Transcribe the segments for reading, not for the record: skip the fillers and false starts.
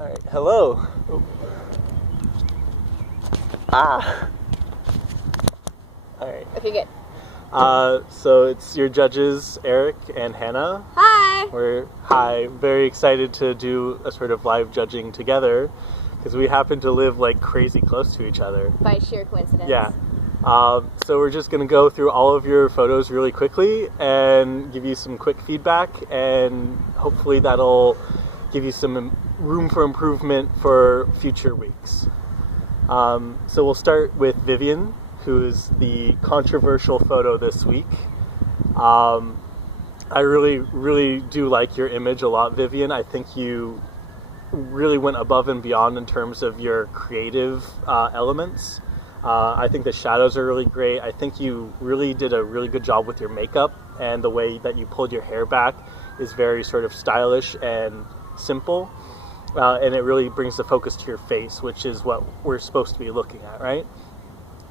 Alright, hello. Oh. Ah. Alright. Okay, good. So it's your judges, Eric and Hannah. Hi! We're very excited to do a sort of live judging together because we happen to live like crazy close to each other. By sheer coincidence. Yeah. So we're just going to go through all of your photos really quickly and give you some quick feedback, and hopefully that'll give you some room for improvement for future weeks. So we'll start with Vivian, who is the controversial photo this week. I really do like your image a lot, Vivian. I think you really went above and beyond in terms of your creative elements. I think the shadows are really great. I think you really did a really good job with your makeup, and the way that you pulled your hair back is very sort of stylish and simple, and it really brings the focus to your face, which is what we're supposed to be looking at, right?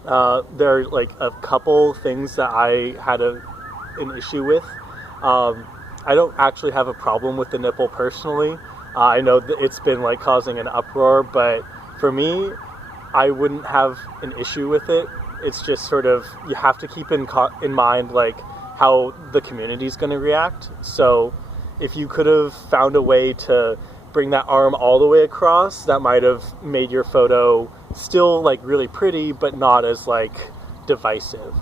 There are like a couple things that I had an issue with. I don't actually have a problem with the nipple personally. I know that it's been like causing an uproar, but for me, I wouldn't have an issue with it. It's just sort of, you have to keep in mind like how the community's going to react. So if you could have found a way to bring that arm all the way across, that might have made your photo still like really pretty, but not as like divisive.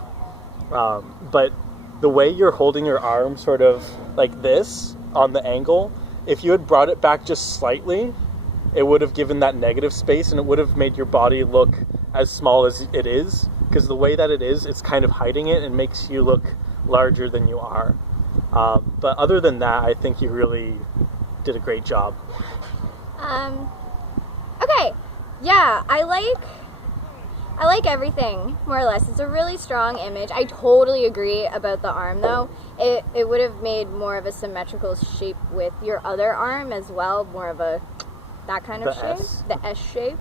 But the way you're holding your arm sort of like this on the angle, if you had brought it back just slightly, it would have given that negative space, and it would have made your body look as small as it is, because the way that it is, it's kind of hiding it and makes you look larger than you are. But other than that, I think you really did a great job. Okay. Yeah, I like everything, more or less. It's a really strong image. I totally agree about the arm, though. It would have made more of a symmetrical shape with your other arm as well, more of a that kind of shape, the S shape.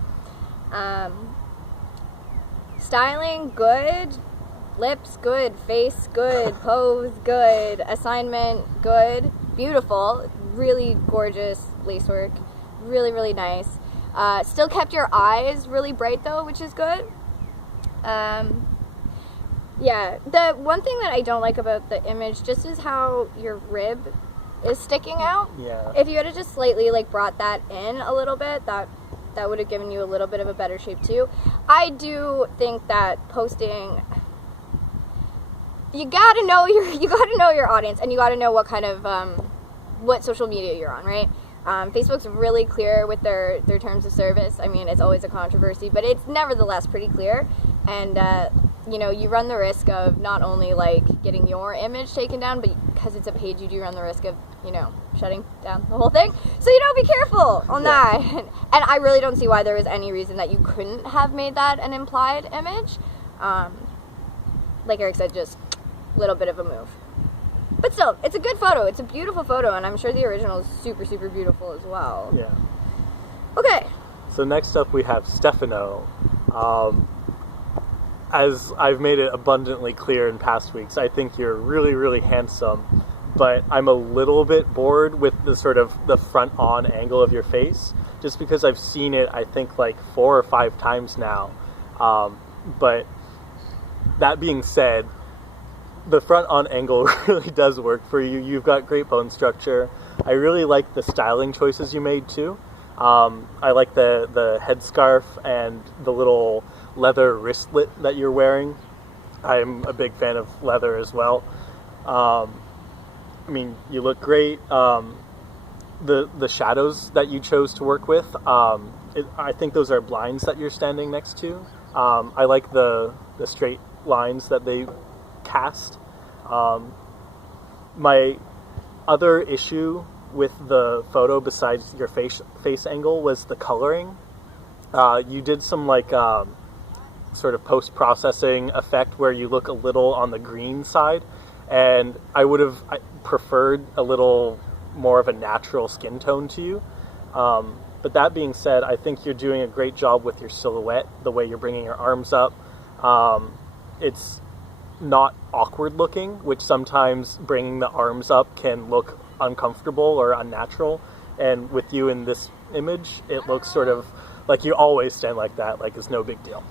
Styling, good. Lips, good. Face, good. Pose, good. Assignment, good. Beautiful. Really gorgeous lacework. Really, really nice. Still kept your eyes really bright, though, which is good. Yeah, the one thing that I don't like about the image just is how your rib is sticking out. Yeah. If you had just slightly like brought that in a little bit, that would have given you a little bit of a better shape too. I do think that posting, you gotta know your audience, and you gotta know what kind of what social media you're on, right? Facebook's really clear with their terms of service. I mean, it's always a controversy, but it's nevertheless pretty clear. And you run the risk of not only like getting your image taken down, but because it's a page, you do run the risk of shutting down the whole thing. So be careful on that. And I really don't see why there was any reason that you couldn't have made that an implied image. Like Eric said, just a little bit of a move. But still, it's a good photo. It's a beautiful photo, and I'm sure the original is super, super beautiful as well. Yeah. Okay. So next up we have Stefano. As I've made it abundantly clear in past weeks, I think you're really, really handsome, but I'm a little bit bored with the sort of the front-on angle of your face, just because I've seen it, I think, like 4 or 5 times now. But that being said, the front-on angle really does work for you. You've got great bone structure. I really like the styling choices you made, too. I like the headscarf and the little leather wristlet that you're wearing. I'm a big fan of leather as well. I mean, you look great. The shadows that you chose to work with, I think those are blinds that you're standing next to. I like the straight lines that they cast. My other issue with the photo, besides your face angle, was the coloring. You did some like sort of post-processing effect where you look a little on the green side, and I would have preferred a little more of a natural skin tone to you. But that being said, I think you're doing a great job with your silhouette, the way you're bringing your arms up. It's not awkward looking, which sometimes bringing the arms up can look uncomfortable or unnatural. And with you in this image, it looks sort of like you always stand like that, like it's no big deal.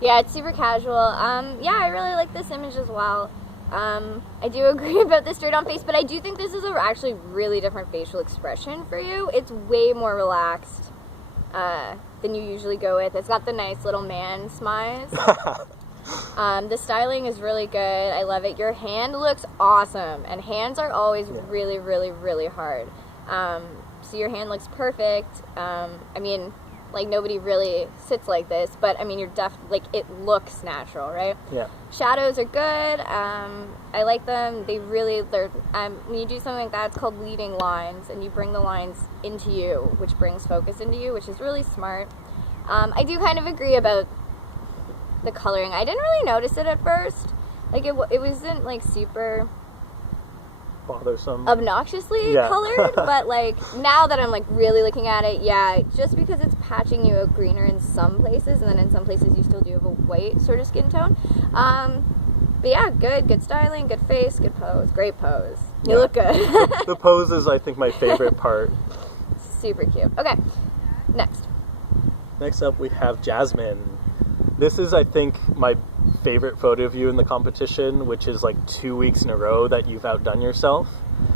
Yeah, it's super casual. Yeah, I really like this image as well. I do agree about the straight on face, but I do think this is a actually really different facial expression for you. It's way more relaxed than you usually go with. It's got the nice little man smiles. The styling is really good. I love it. Your hand looks awesome, and hands are always really, really, really hard. So your hand looks perfect. I mean, like, nobody really sits like this, but I mean, you're like, it looks natural, right? Yeah. Shadows are good. I like them. They're when you do something like that, it's called leading lines, and you bring the lines into you, which brings focus into you, which is really smart. I do kind of agree about the coloring. I didn't really notice it at first. Like, it wasn't like super bothersome, obnoxiously colored, but like now that I'm like really looking at it, just because it's patching you a greener in some places, and then in some places you still do have a white sort of skin tone. But yeah, good styling, good face, good pose, great pose. You look good. The pose is, I think, my favorite part. Super cute. Okay, next up we have Jasmine. This is, I think, my favorite photo of you in the competition, which is like 2 weeks in a row that you've outdone yourself.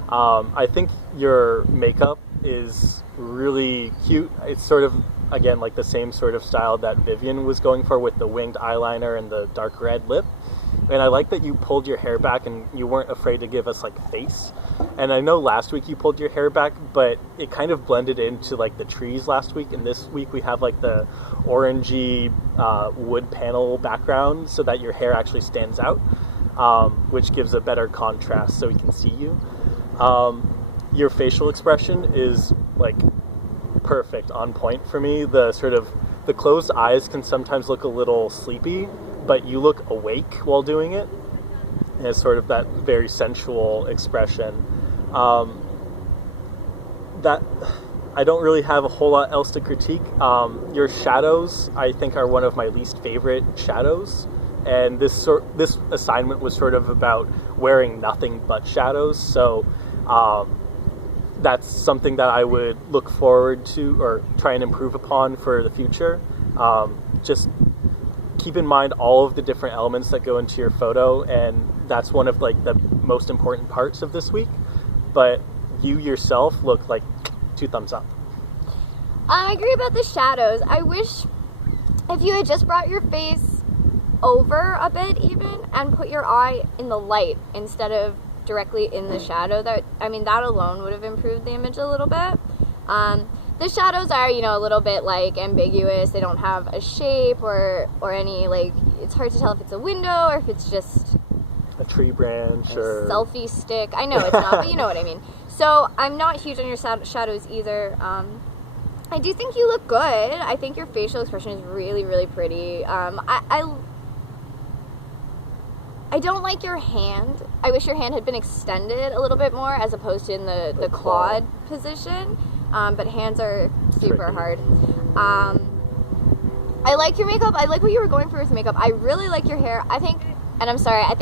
I think your makeup is really cute. It's sort of, again, like the same sort of style that Vivian was going for with the winged eyeliner and the dark red lip. And I like that you pulled your hair back and you weren't afraid to give us like face. And I know last week you pulled your hair back, but it kind of blended into like the trees last week, and this week we have like the orangey wood panel background so that your hair actually stands out, which gives a better contrast so we can see you. Your facial expression is like perfect, on point for me. The closed eyes can sometimes look a little sleepy, but you look awake while doing it. And it's sort of that very sensual expression. That I don't really have a whole lot else to critique. Your shadows, I think, are one of my least favorite shadows. And this assignment was sort of about wearing nothing but shadows. So that's something that I would look forward to or try and improve upon for the future. Just keep in mind all of the different elements that go into your photo, and that's one of like the most important parts of this week. But you yourself look like 2 thumbs up. I agree about the shadows. I wish if you had just brought your face over a bit even and put your eye in the light instead of directly in the shadow. That alone would have improved the image a little bit. The shadows are, a little bit like ambiguous. They don't have a shape or any, like, it's hard to tell if it's a window or if it's just a tree branch or selfie stick. I know it's not, but you know what I mean. So I'm not huge on your shadows either. I do think you look good. I think your facial expression is really, really pretty. I don't like your hand. I wish your hand had been extended a little bit more as opposed to in the clawed position. But hands are super hard. I like your makeup. I like what you were going for with makeup. I really like your hair. I think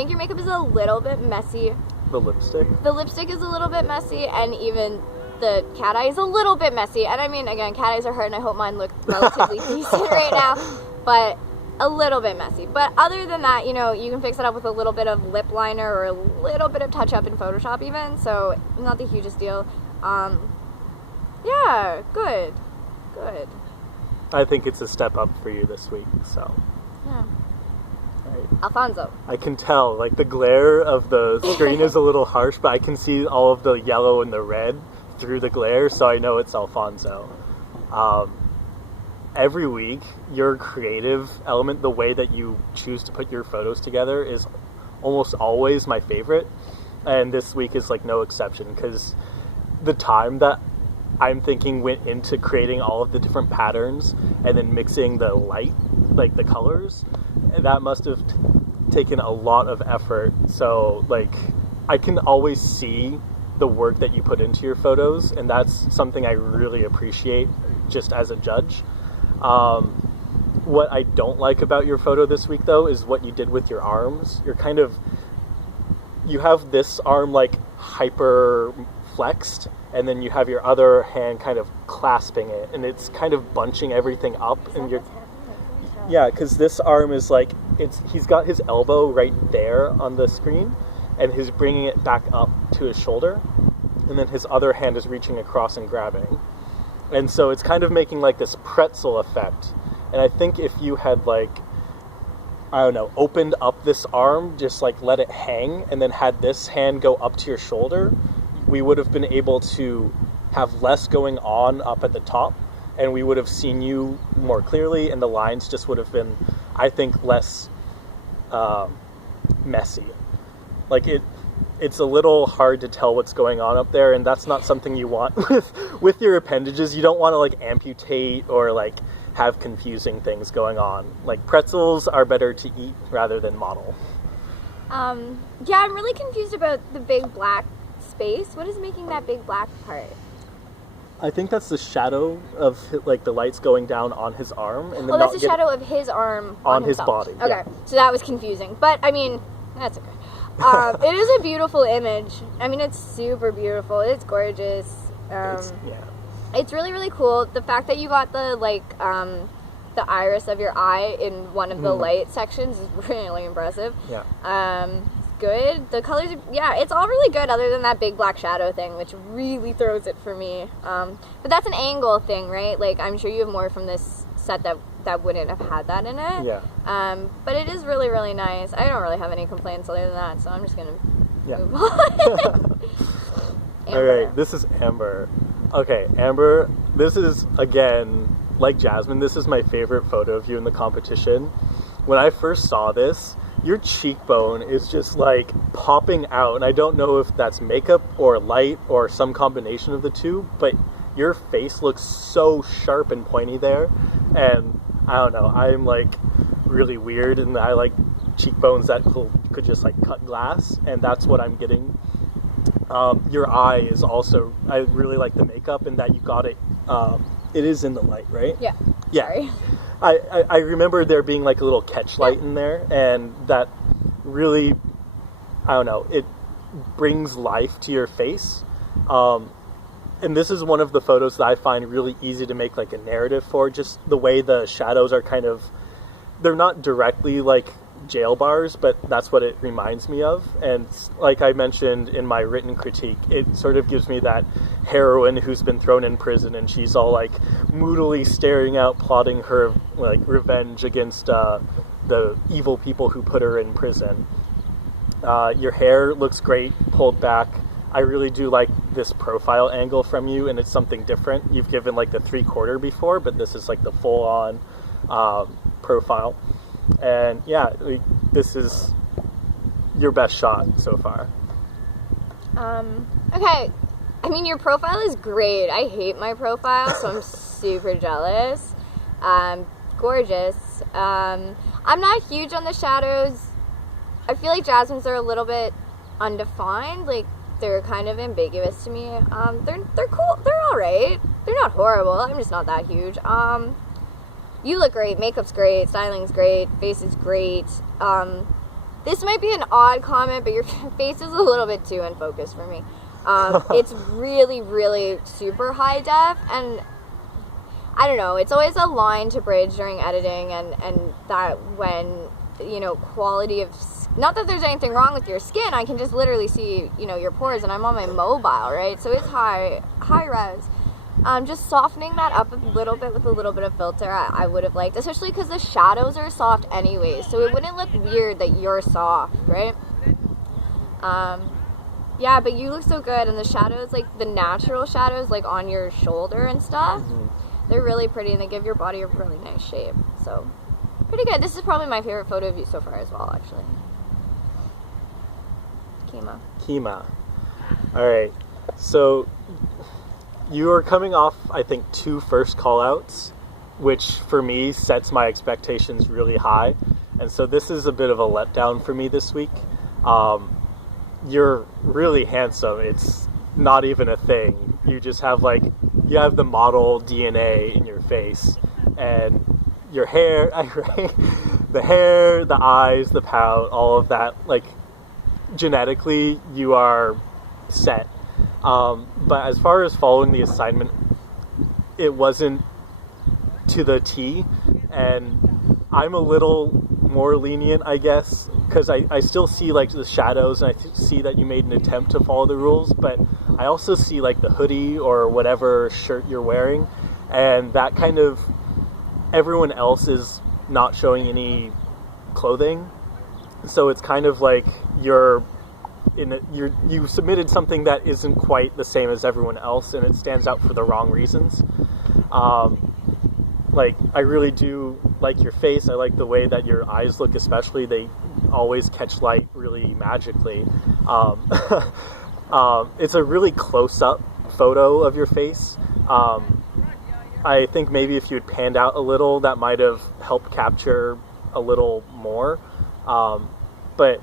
your makeup is a little bit messy. The lipstick? The lipstick is a little bit messy, and even the cat eye is a little bit messy. And I mean, again, cat eyes are hard, and I hope mine look relatively decent right now. But a little bit messy. But other than that, you can fix it up with a little bit of lip liner or a little bit of touch-up in Photoshop even. So not the hugest deal. Yeah, good. I think it's a step up for you this week, so. Yeah. Right. Alfonso. I can tell, like, the glare of the screen is a little harsh, but I can see all of the yellow and the red through the glare, so I know it's Alfonso. Every week, your creative element, the way that you choose to put your photos together, is almost always my favorite, and this week is, like, no exception, because the time that I'm thinking went into creating all of the different patterns and then mixing the light, like the colors, and that must have taken a lot of effort. So, like, I can always see the work that you put into your photos, and that's something I really appreciate just as a judge. What I don't like about your photo this week, though, is what you did with your arms. You have this arm, like, hyper flexed, and then you have your other hand kind of clasping it, and it's kind of bunching everything up, and you're... Yeah, because this arm is like, he's got his elbow right there on the screen, and he's bringing it back up to his shoulder, and then his other hand is reaching across and grabbing. And so it's kind of making like this pretzel effect. And I think if you had like, I don't know, opened up this arm, just like let it hang, and then had this hand go up to your shoulder, we would have been able to have less going on up at the top, and we would have seen you more clearly, and the lines just would have been, I think, less messy. Like it's a little hard to tell what's going on up there, and that's not something you want with your appendages. You don't want to like amputate or like have confusing things going on. Like pretzels are better to eat rather than model. Yeah, I'm really confused about the big black space. What is making that big black part? I think that's the shadow of like the lights going down on his arm, and that's the shadow of his arm on his body. Okay, yeah. So that was confusing, but I mean, that's okay. It is a beautiful image. I mean, it's super beautiful. It's gorgeous. It's really, really cool. The fact that you got the the iris of your eye in one of the light sections is really impressive. Yeah. Good. The colors, it's all really good other than that big black shadow thing, which really throws it for me. But that's an angle thing, right? Like, I'm sure you have more from this set that wouldn't have had that in it. Yeah. But it is really, really nice. I don't really have any complaints other than that, so I'm just going to move on. All right, this is Amber. Okay, Amber, this is, again, like Jasmine, this is my favorite photo of you in the competition. When I first saw this, your cheekbone is just like popping out, and I don't know if that's makeup or light or some combination of the two, but your face looks so sharp and pointy there, and I don't know, I'm like really weird, and I like cheekbones that could just like cut glass, and that's what I'm getting. Your eye is also, I really like the makeup and that you got it, it is in the light, right? Yeah. Sorry. I remember there being like a little catch light in there, and that really, I don't know, it brings life to your face. And this is one of the photos that I find really easy to make like a narrative for, just the way the shadows are kind of, they're not directly like jail bars, but that's what it reminds me of. And like I mentioned in my written critique, it sort of gives me that heroine who's been thrown in prison, and she's all like moodily staring out, plotting her like revenge against the evil people who put her in prison. Your hair looks great, pulled back. I really do like this profile angle from you, and it's something different. You've given like the 3/4 before, but this is like the full-on profile. And yeah, this is your best shot so far. Okay. I mean, your profile is great. I hate my profile, so I'm super jealous. Gorgeous. I'm not huge on the shadows. I feel like Jasmine's are a little bit undefined. Like, they're kind of ambiguous to me. They're cool. They're all right. They're not horrible. I'm just not that huge. You look great. Makeup's great. Styling's great. Face is great. This might be an odd comment, but your face is a little bit too in focus for me. It's really, really super high def, and I don't know. It's always a line to bridge during editing, and that when, quality of, not that there's anything wrong with your skin, I can just literally see, your pores, and I'm on my mobile, right? So it's high res. Just softening that up a little bit with a little bit of filter, I would have liked, especially because the shadows are soft anyway, so it wouldn't look weird that you're soft, right? Yeah, but you look so good, and the shadows, like the natural shadows, like on your shoulder and stuff, they're really pretty, and they give your body a really nice shape, so pretty good. This is probably my favorite photo of you so far as well, actually. Kema. All right, so you are coming off, I think, 2 first call-outs, which for me sets my expectations really high, and so this is a bit of a letdown for me this week. You're really handsome. It's not even a thing. You just have you have the model DNA in your face, and your hair, the hair, the eyes, the pout, all of that, genetically you are set. But as far as following the assignment, it wasn't to the T, and I'm a little more lenient, I guess, because I still see like the shadows, and I see that you made an attempt to follow the rules, but I also see like the hoodie or whatever shirt you're wearing, and that kind of, everyone else is not showing any clothing, so it's kind of like you submitted something that isn't quite the same as everyone else, and it stands out for the wrong reasons. Like, I really do like your face. I like the way that your eyes look, especially. They always catch light really magically. It's a really close-up photo of your face. I think maybe if you had panned out a little, that might have helped capture a little more. But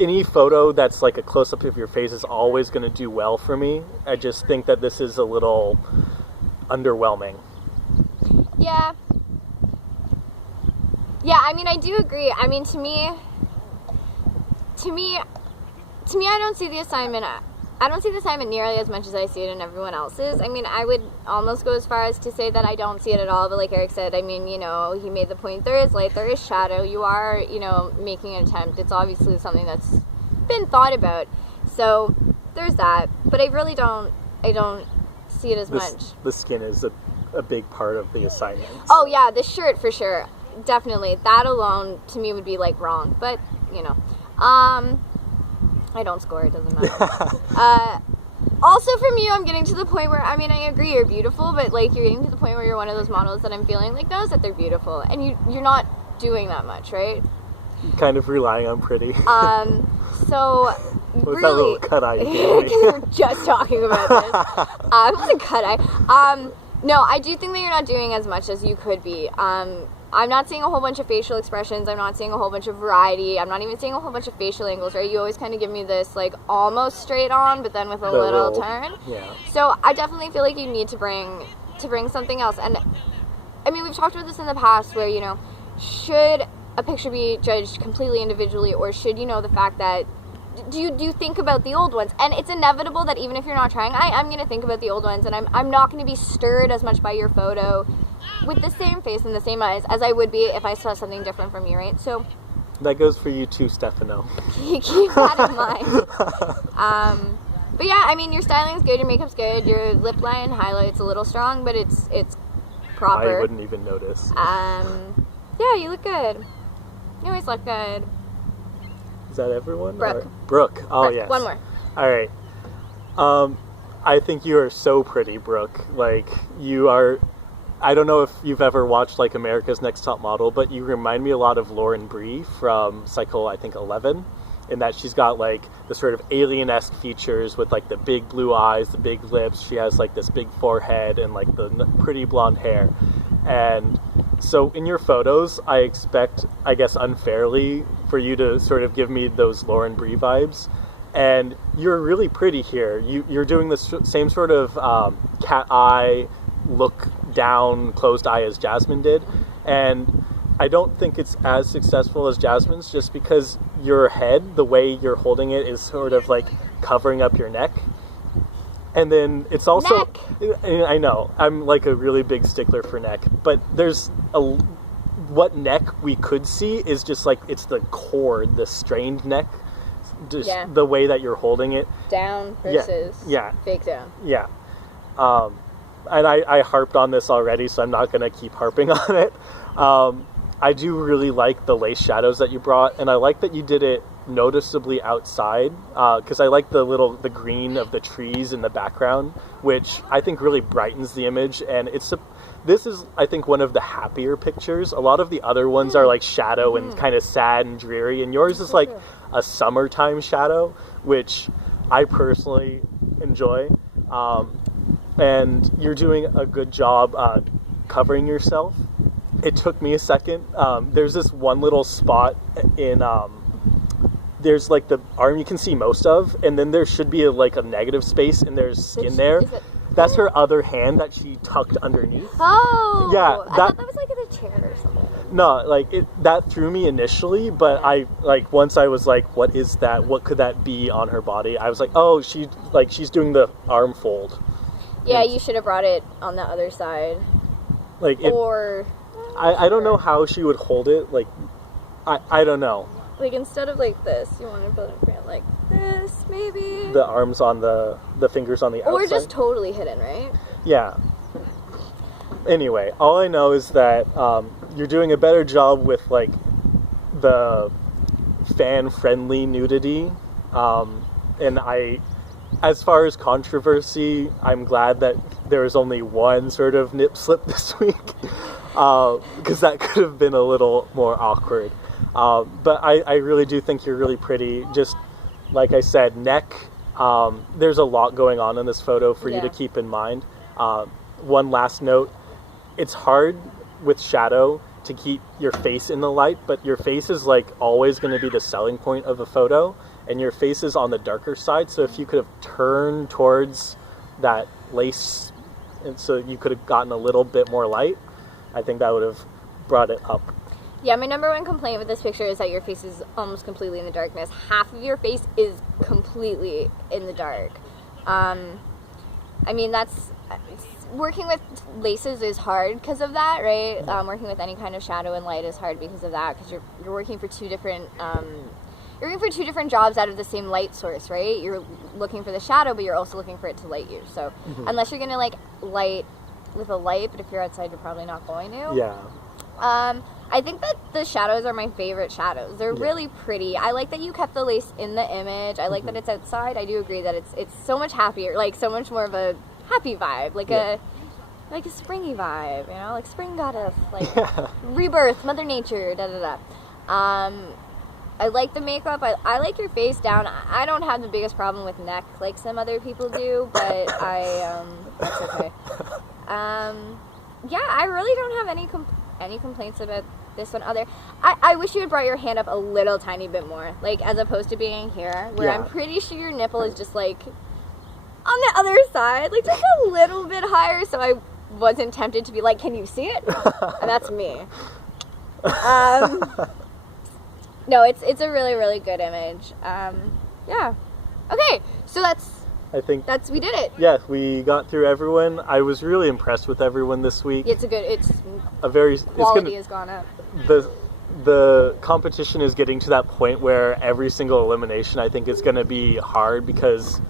any photo that's like a close-up of your face is always going to do well for me. I just think that this is a little underwhelming. Yeah, I mean, I do agree. I mean, to me, I don't see the assignment. I don't see the assignment nearly as much as I see it in everyone else's. I mean, I would almost go as far as to say that I don't see it at all. But like Eric said, I mean, you know, he made the point. There is light, there is shadow. You are, you know, making an attempt. It's obviously something that's been thought about. So there's that. But I really don't. I don't see it as much. The skin is a big part of the assignment. Oh yeah, the shirt for sure. Definitely. That alone to me would be like wrong. But, you know. I don't score, it doesn't matter. Also from you, I'm getting to the point where, I mean, I agree, you're beautiful, but like you're getting to the point where you're one of those models that I'm feeling like knows that they're beautiful, and you're not doing that much, right? Kind of relying on pretty. So What's really, that little cut eye you gave me? we were just talking about this. It was a cut eye. No, I do think that you're not doing as much as you could be. I'm not seeing a whole bunch of facial expressions. I'm not seeing a whole bunch of variety. I'm not even seeing a whole bunch of facial angles, right? You always kind of give me this, like, almost straight on, but then with a little turn. Yeah. So I definitely feel like you need to bring something else. And, I mean, we've talked about this in the past where, you know, should a picture be judged completely individually, or should, you know, the fact that, do you think about the old ones? And it's inevitable that even if you're not trying, I'm going to think about the old ones, and I'm not going to be stirred as much by your photo with the same face and the same eyes as I would be if I saw something different from you, right? So that goes for you too, Stefano. Keep that in mind. But yeah, I mean, your styling's good, your makeup's good, your lip line highlight's a little strong, but it's proper. I wouldn't even notice. Yeah, you look good. You always look good. Is that everyone? Brooke. Brooke. Oh, Brooke. yes. One more. All right. I think you are so pretty, Brooke. Like, you are... I don't know if you've ever watched, like, America's Next Top Model, but you remind me a lot of Lauren Brie from Cycle, I think, 11, in that she's got, like, the sort of alien-esque features with, like, the big blue eyes, the big lips. She has, like, this big forehead and, like, the pretty blonde hair. And so in your photos, I expect, I guess unfairly, for you to sort of give me those Lauren Brie vibes. And you're really pretty here. You're doing the same sort of cat eye, look down, closed eye as Jasmine did. And I don't think it's as successful as Jasmine's, just because your head, the way you're holding it, is sort of like covering up your neck. And then it's also... Neck. I know, I'm like a really big stickler for neck, but there's what neck we could see is just like, it's the cord, the strained neck, just the way that you're holding it. Down versus fake down. Yeah. And I harped on this already, so I'm not going to keep harping on it. I do really like the lace shadows that you brought, and I like that you did it noticeably outside, because I like the green of the trees in the background, which I think really brightens the image. And this is, I think, one of the happier pictures. A lot of the other ones are like shadow and kind of sad and dreary, and yours is like a summertime shadow, which I personally enjoy. And you're doing a good job covering yourself. It took me a second. There's this one little spot in... there's like the arm you can see most of, and then there should be a negative space, and there's skin there. That's her other hand that she tucked underneath. Oh! Yeah. I thought that was like in a chair or something. No, like that threw me initially, but I once I was like, what is that? What could that be on her body? I was like, oh, she's doing the arm fold. Yeah, you should have brought it on the other side. Like I don't know how she would hold it. Like I don't know. Like instead of like this, you want to put it like this, maybe. The arms on the fingers on the outside. Or just totally hidden, right? Yeah. Anyway, all I know is that you're doing a better job with like the fan-friendly nudity, and as far as controversy, I'm glad that there was only one sort of nip slip this week, because that could have been a little more awkward. But I really do think you're really pretty. Just like I said, neck. There's a lot going on in this photo for you to keep in mind. One last note. It's hard with shadow to keep your face in the light, but your face is like always going to be the selling point of a photo, and your face is on the darker side, so if you could have turned towards that lace, and so you could have gotten a little bit more light, I think that would have brought it up. Yeah, my number one complaint with this picture is that your face is almost completely in the darkness. Half of your face is completely in the dark. I mean, working with laces is hard because of that, right? Working with any kind of shadow and light is hard because of that, because you're working for two different jobs out of the same light source, right? You're looking for the shadow, but you're also looking for it to light you. So unless you're gonna like light with a light, but if you're outside, you're probably not going to. Yeah. I think that the shadows are my favorite shadows. They're really pretty. I like that you kept the lace in the image. I like that it's outside. I do agree that it's so much happier, like so much more of a happy vibe, like a springy vibe, you know, like spring goddess, like rebirth, Mother Nature, da da da. I like the makeup. I like your face down. I don't have the biggest problem with neck like some other people do, but that's okay. Yeah, I really don't have any complaints about this one. I wish you had brought your hand up a little tiny bit more, like as opposed to being here, where I'm pretty sure your nipple is just like on the other side, like just a little bit higher, so I wasn't tempted to be like, can you see it? And that's me. No, it's a really, really good image. Yeah. Okay, so we did it. Yeah, we got through everyone. I was really impressed with everyone this week. Quality has gone up. The competition is getting to that point where every single elimination, I think, is going to be hard because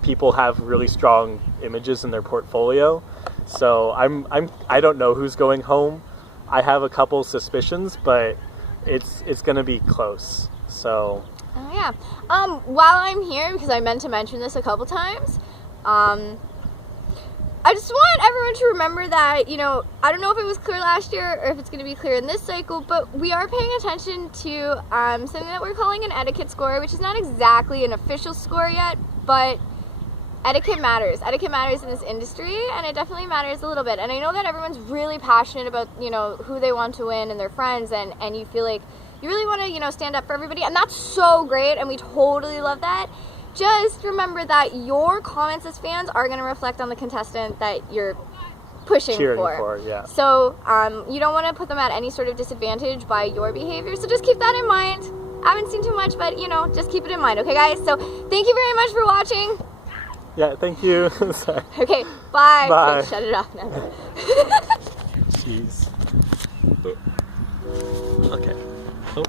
people have really strong images in their portfolio. So I don't know who's going home. I have a couple suspicions, but it's going to be close. So yeah. While I'm here, because I meant to mention this a couple times, I just want everyone to remember that, you know, I don't know if it was clear last year or if it's going to be clear in this cycle, but we are paying attention to something that we're calling an etiquette score, which is not exactly an official score yet, but etiquette matters. Etiquette matters in this industry, and it definitely matters a little bit. And I know that everyone's really passionate about, you know, who they want to win and their friends, and you feel like you really want to, you know, stand up for everybody, and that's so great, and we totally love that. Just remember that your comments as fans are going to reflect on the contestant that you're cheering for. Yeah. So you don't want to put them at any sort of disadvantage by your behavior, so just keep that in mind. I haven't seen too much, but, you know, just keep it in mind, okay, guys? So thank you very much for watching. Yeah, thank you. Okay, bye. Bye. Okay, shut it off now. Jeez. Okay. Oh.